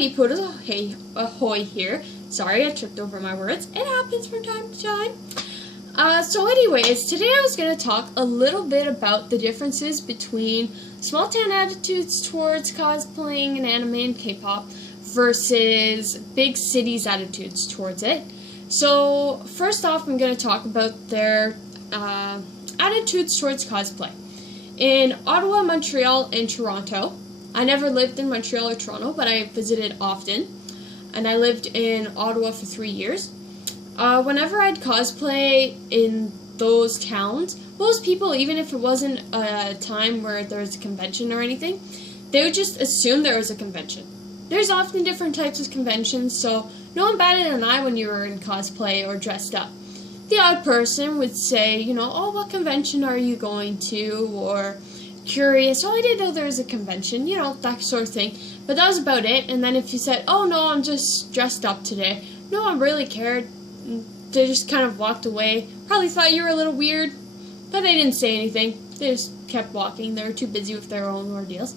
we put ahoy here. Sorry, I tripped over my words. It happens from time to time. So anyways, today I was going to talk a little bit about the differences between small town attitudes towards cosplaying and anime and K-pop versus big cities attitudes towards it. So first off, I'm going to talk about their attitudes towards cosplay. In Ottawa, Montreal, and Toronto, I never lived in Montreal or Toronto, but I visited often, and I lived in Ottawa for 3 years. Whenever I'd cosplay in those towns, most people, even if it wasn't a time where there was a convention or anything, they would just assume there was a convention. There's often different types of conventions, so no one batted an eye when you were in cosplay or dressed up. The odd person would say, oh, what convention are you going to? Or curious, oh, I didn't know there was a convention, that sort of thing. But that was about it. And then if you said, oh, no, I'm just dressed up today, no one really cared. They just kind of walked away. Probably thought you were a little weird, but they didn't say anything. They just kept walking. They were too busy with their own ordeals.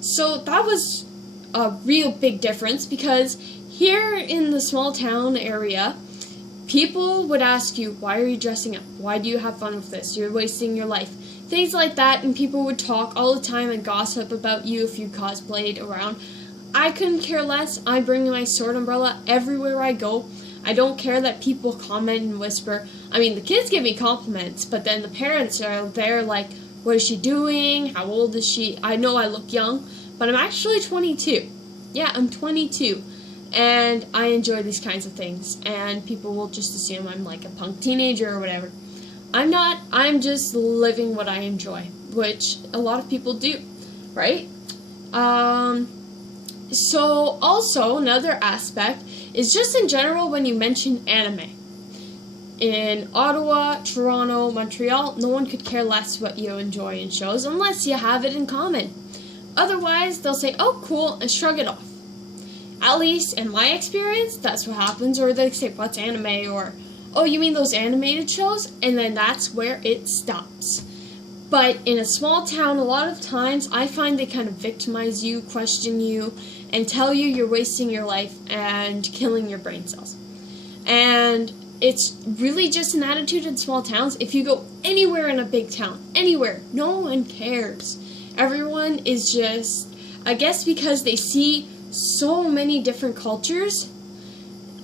So that was a real big difference, because here in the small town area, people would ask you, why are you dressing up? Why do you have fun with this? You're wasting your life. Things like that, and people would talk all the time and gossip about you if you cosplayed around. I couldn't care less. I bring my sword umbrella everywhere I go. I don't care that people comment and whisper. I mean, the kids give me compliments, but then the parents are there like, what is she doing? How old is she? I know I look young, but I'm actually 22. Yeah, I'm 22. And I enjoy these kinds of things, and people will just assume I'm like a punk teenager or whatever. I'm not. I'm just living what I enjoy, which a lot of people do, right? So also another aspect is just in general when you mention anime. In Ottawa, Toronto, Montreal, no one could care less what you enjoy in shows unless you have it in common. Otherwise, they'll say, oh, cool, and shrug it off. At least in my experience, that's what happens. Or they say, what's anime? Or, oh, you mean those animated shows? And then that's where it stops. But in a small town, a lot of times, I find they kind of victimize you, question you, and tell you you're wasting your life and killing your brain cells. And it's really just an attitude in small towns. If you go anywhere in a big town, anywhere, no one cares. Everyone is just, I guess because they see so many different cultures,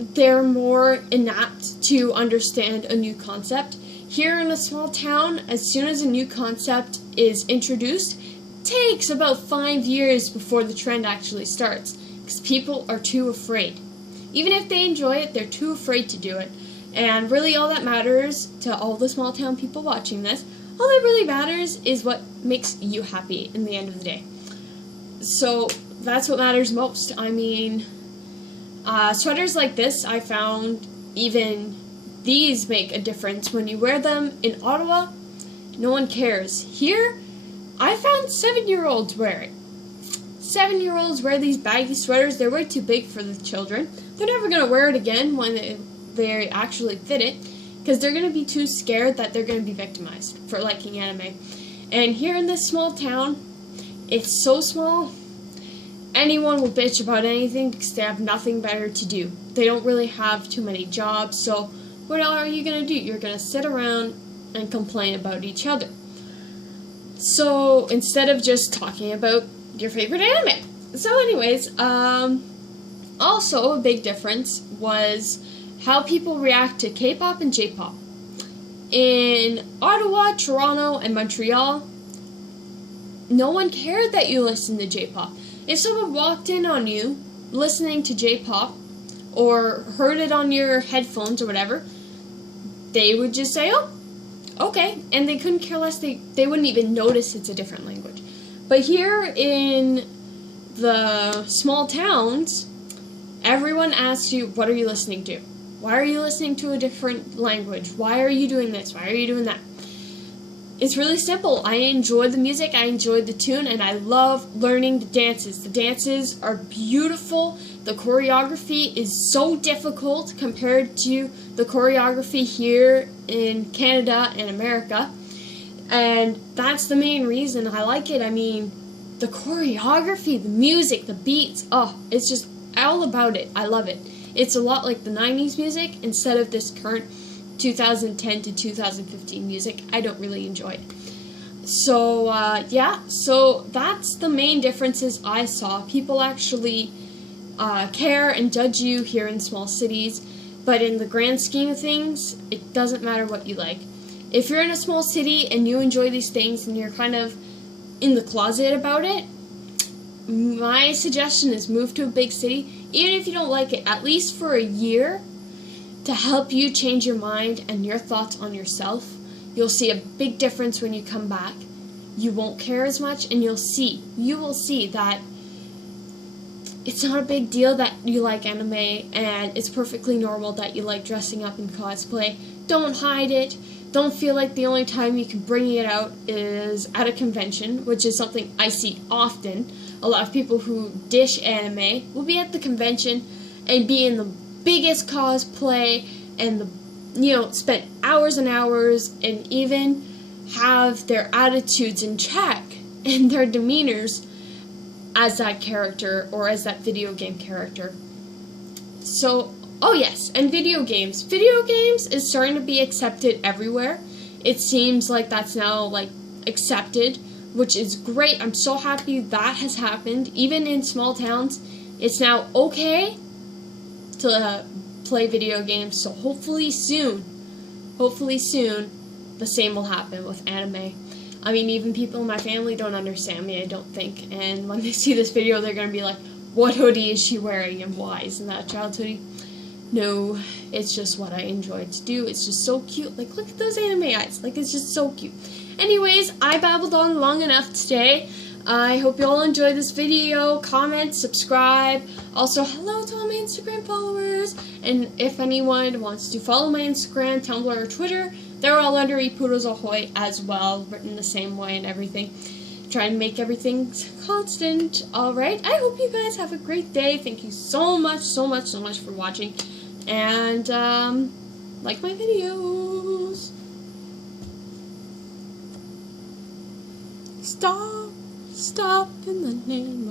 they're more inapt to understand a new concept. Here in a small town, as soon as a new concept is introduced, it takes about 5 years before the trend actually starts, because people are too afraid. Even if they enjoy it, they're too afraid to do it. And really all that matters to all the small town people watching this, all that really matters is what makes you happy in the end of the day. So that's what matters most. I mean, sweaters like this, I found even these make a difference when you wear them. In Ottawa, no one cares. Here, I found 7-year-olds wear it. 7-year-olds wear these baggy sweaters. They're way too big for the children. They're never going to wear it again when they actually fit it, because they're going to be too scared that they're going to be victimized for liking anime. And here in this small town, it's so small, anyone will bitch about anything because they have nothing better to do. They don't really have too many jobs, so what are you going to do? You're going to sit around and complain about each other. So instead of just talking about your favorite anime. So anyways, also a big difference was how people react to K-pop and J-pop. In Ottawa, Toronto, and Montreal, no one cared that you listened to J-pop. If someone walked in on you listening to J-pop or heard it on your headphones or whatever, they would just say, oh, okay, and they couldn't care less. They wouldn't even notice it's a different language. But here in the small towns, everyone asks you, what are you listening to? Why are you listening to a different language? Why are you doing this? Why are you doing that? It's really simple. I enjoy the music, I enjoy the tune, and I love learning the dances. The dances are beautiful. The choreography is so difficult compared to the choreography here in Canada and America. And that's the main reason I like it. I mean, the choreography, the music, the beats, oh, it's just all about it. I love it. It's a lot like the 90s music instead of this current 2010 to 2015 music. I don't really enjoy it. So, yeah, so that's the main differences I saw. People actually care and judge you here in small cities, but in the grand scheme of things, it doesn't matter what you like. If you're in a small city and you enjoy these things and you're kind of in the closet about it, my suggestion is move to a big city, even if you don't like it, at least for a year, to help you change your mind and your thoughts on yourself. You'll see a big difference when you come back. You won't care as much, and you will see that it's not a big deal that you like anime, and it's perfectly normal that you like dressing up in cosplay. Don't hide it. Don't feel like the only time you can bring it out is at a convention, which is something I see often. A lot of people who dish anime will be at the convention and be in the biggest cosplay and spend hours and hours and even have their attitudes in check and their demeanors as that character or as that video game character. So, oh yes, and video games. Video games is starting to be accepted everywhere. It seems like that's now accepted, which is great. I'm so happy that has happened. Even in small towns, it's now okay to play video games. So hopefully soon, the same will happen with anime. I mean, even people in my family don't understand me, I don't think. And when they see this video, they're going to be like, what hoodie is she wearing and why? Isn't that a child's hoodie? No, it's just what I enjoy to do. It's just so cute. Like, look at those anime eyes. Like, it's just so cute. Anyways, I babbled on long enough today. I hope you all enjoyed this video. Comment, subscribe. Also, hello to all my Instagram followers. And if anyone wants to follow my Instagram, Tumblr, or Twitter, they're all under ePoodles Ahoy as well, written the same way and everything. Try and make everything constant. Alright, I hope you guys have a great day. Thank you so much for watching. And, like my videos. Stop in the name of